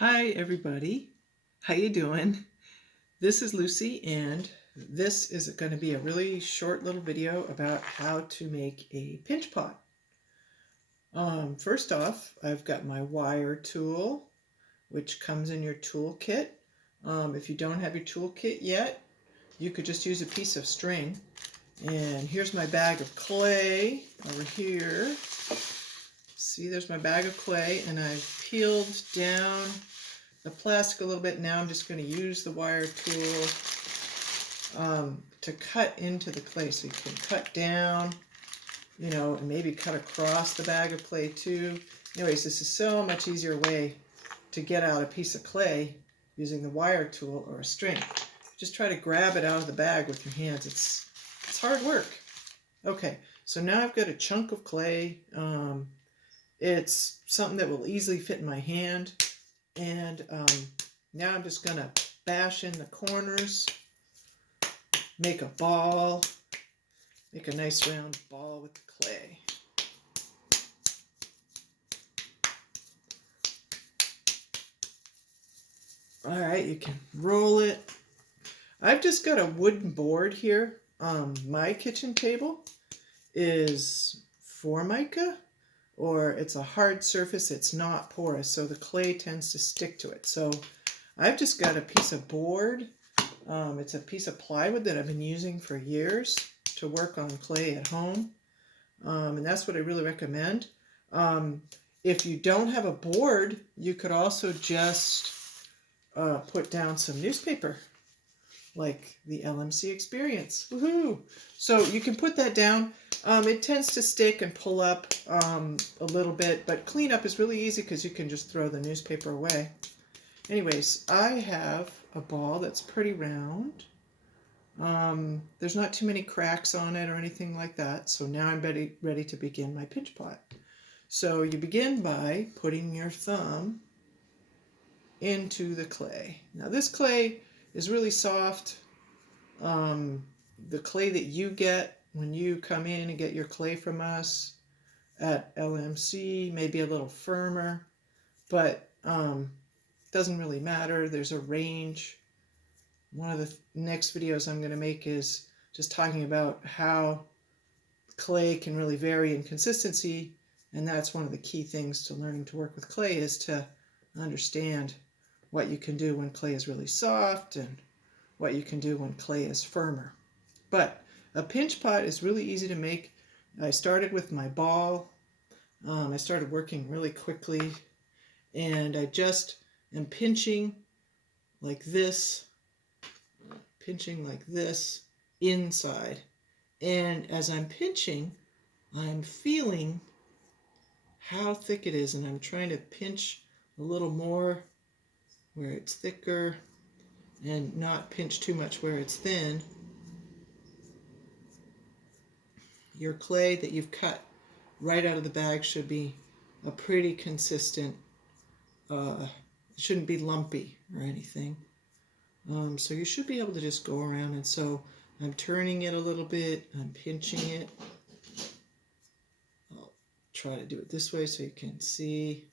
Hi everybody, how you doing? This is Lucy and this is going to be a really short little video about how to make a pinch pot. First off, I've got my wire tool, which comes in your tool kit. If you don't have your tool kit yet, you could just use a piece of string. And here's my bag of clay over here. See, there's my bag of clay, and I've peeled down the plastic a little bit. Now I'm just going to use the wire tool to cut into the clay. So you can cut down, and maybe cut across the bag of clay too. Anyways, this is so much easier way to get out a piece of clay using the wire tool or a string. Just try to grab it out of the bag with your hands. It's hard work. Okay, so now I've got a chunk of clay. It's something that will easily fit in my hand. And now I'm just going to bash in the corners, make a ball, make a nice round ball with the clay. All right, you can roll it. I've just got a wooden board here. My kitchen table is Formica, or it's a hard surface. It's not porous, so the clay tends to stick to it. So I've just got a piece of board. It's a piece of plywood that I've been using for years to work on clay at home. And that's what I really recommend. If you don't have a board, you could also just put down some newspaper, like the LMC Experience. Woohoo! So you can put that down. It tends to stick and pull up a little bit, but cleanup is really easy because you can just throw the newspaper away. Anyways, I have a ball that's pretty round. There's not too many cracks on it or anything like that, so now I'm ready to begin my pinch pot. So you begin by putting your thumb into the clay. Now this clay is really soft. The clay that you get when you come in and get your clay from us at LMC may be a little firmer, but doesn't really matter. There's a range. One of the next videos I'm going to make is just talking about how clay can really vary in consistency, and that's one of the key things to learning to work with clay, is to understand what you can do when clay is really soft and what you can do when clay is firmer. But a pinch pot is really easy to make. I started with my ball. I started working really quickly, and I just am pinching like this inside. And as I'm pinching, I'm feeling how thick it is, and I'm trying to pinch a little more where it's thicker and not pinch too much where it's thin. Your clay that you've cut right out of the bag should be a pretty consistent, it shouldn't be lumpy or anything. So you should be able to just go around, and so I'm turning it a little bit, I'm pinching it. I'll try to do it this way so you can see.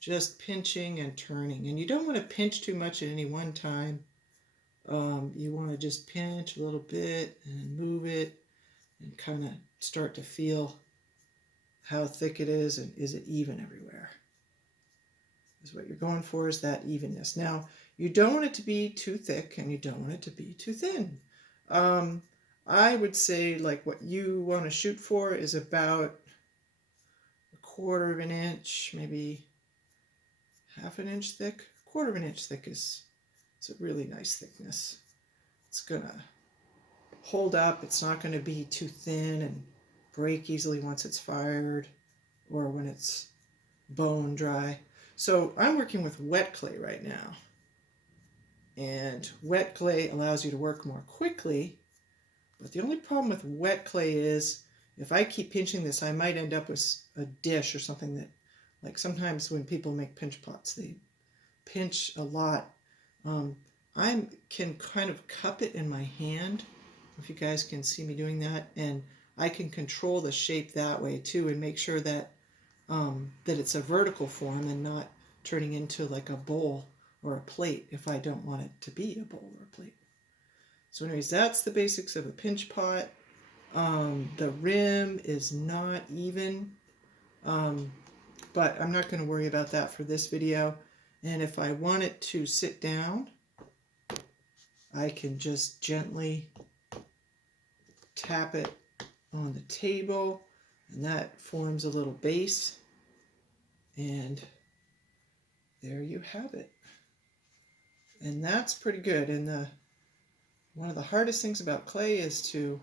Just pinching and turning. And you don't want to pinch too much at any one time. You want to just pinch a little bit and move it and kind of start to feel how thick it is and is it even everywhere. Is what you're going for, is that evenness. Now, you don't want it to be too thick and you don't want it to be too thin. I would say like what you want to shoot for is about 1/4 of an inch, maybe 1/2 inch thick. 1/4 of an inch thick is a really nice thickness. It's gonna hold up. It's not going to be too thin and break easily once it's fired or when it's bone dry. So I'm working with wet clay right now. And wet clay allows you to work more quickly. But the only problem with wet clay is if I keep pinching this, I might end up with a dish or something that, like sometimes when people make pinch pots, they pinch a lot. I can kind of cup it in my hand, if you guys can see me doing that, and I can control the shape that way too and make sure that that it's a vertical form and not turning into like a bowl or a plate if I don't want it to be a bowl or a plate. So anyways, that's the basics of a pinch pot. The rim is not even, but I'm not going to worry about that for this video. And if I want it to sit down, I can just gently tap it on the table, and that forms a little base. And there you have it. And that's pretty good. And one of the hardest things about clay is to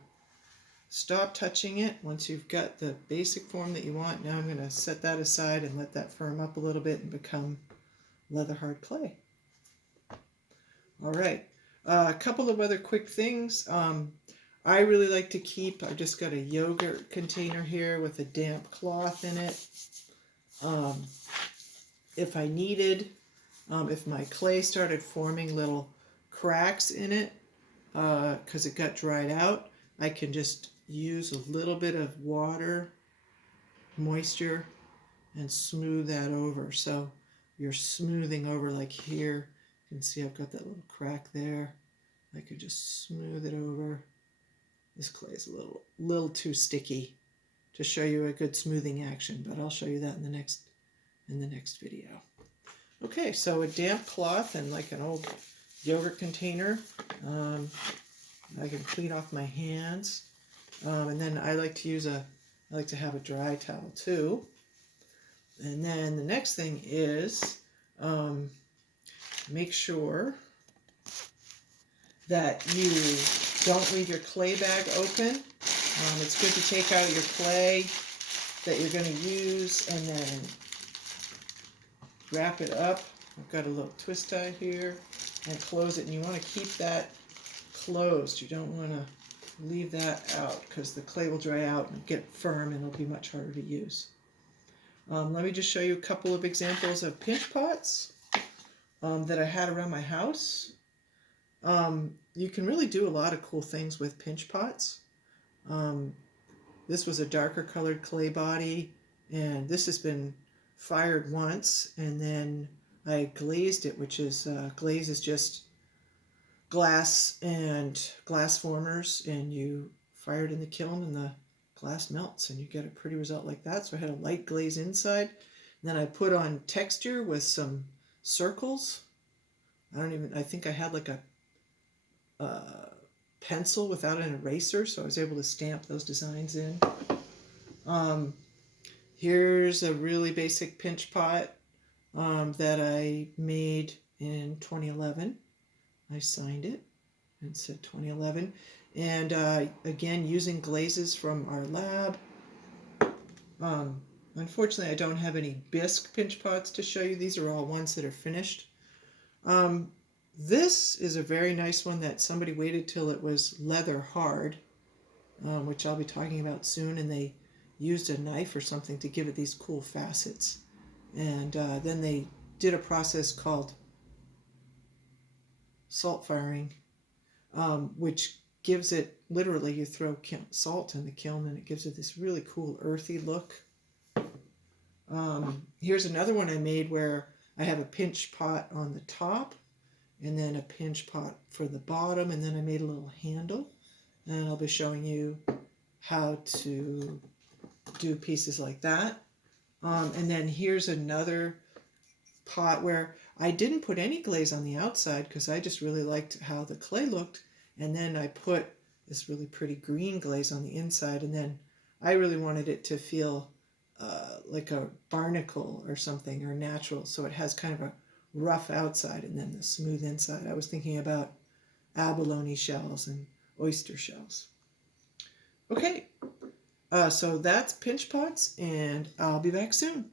stop touching it once you've got the basic form that you want. Now I'm going to set that aside and let that firm up a little bit and become leather hard clay. All right, a couple of other quick things. I really like to keep, I've just got a yogurt container here with a damp cloth in it. If I needed, if my clay started forming little cracks in it because it got dried out, I can just use a little bit of water, moisture, and smooth that over. So you're smoothing over like here. You can see I've got that little crack there. I could just smooth it over. This clay is a little too sticky to show you a good smoothing action, but I'll show you that in the next video. Okay, so a damp cloth and like an old yogurt container. I can clean off my hands. And then I like to have a dry towel too. And then the next thing is make sure that you don't leave your clay bag open. It's good to take out your clay that you're going to use and then wrap it up. I've got a little twist tie here and close it. And you want to keep that closed. You don't want to leave that out because the clay will dry out and get firm and it'll be much harder to use. Let me just show you a couple of examples of pinch pots that I had around my house. You can really do a lot of cool things with pinch pots. This was a darker colored clay body, and this has been fired once, and then I glazed it, which is, glaze is just glass and glass formers, and you fire it in the kiln and the glass melts and you get a pretty result like that. So I had a light glaze inside, and then I put on texture with some circles. I think I had like a pencil without an eraser, so I was able to stamp those designs in. Here's a really basic pinch pot that I made in 2011. I signed it and said 2011. And again, using glazes from our lab. Unfortunately, I don't have any bisque pinch pots to show you. These are all ones that are finished. This is a very nice one that somebody waited till it was leather hard, which I'll be talking about soon, and they used a knife or something to give it these cool facets. And then they did a process called salt firing, which gives it, literally you throw salt in the kiln and it gives it this really cool earthy look. Here's another one I made where I have a pinch pot on the top and then a pinch pot for the bottom, and then I made a little handle, and I'll be showing you how to do pieces like that. And then here's another pot where I didn't put any glaze on the outside because I just really liked how the clay looked, and then I put this really pretty green glaze on the inside, and then I really wanted it to feel like a barnacle or something, or natural, so it has kind of a rough outside and then the smooth inside. I was thinking about abalone shells and oyster shells. Okay, so that's pinch pots, and I'll be back soon.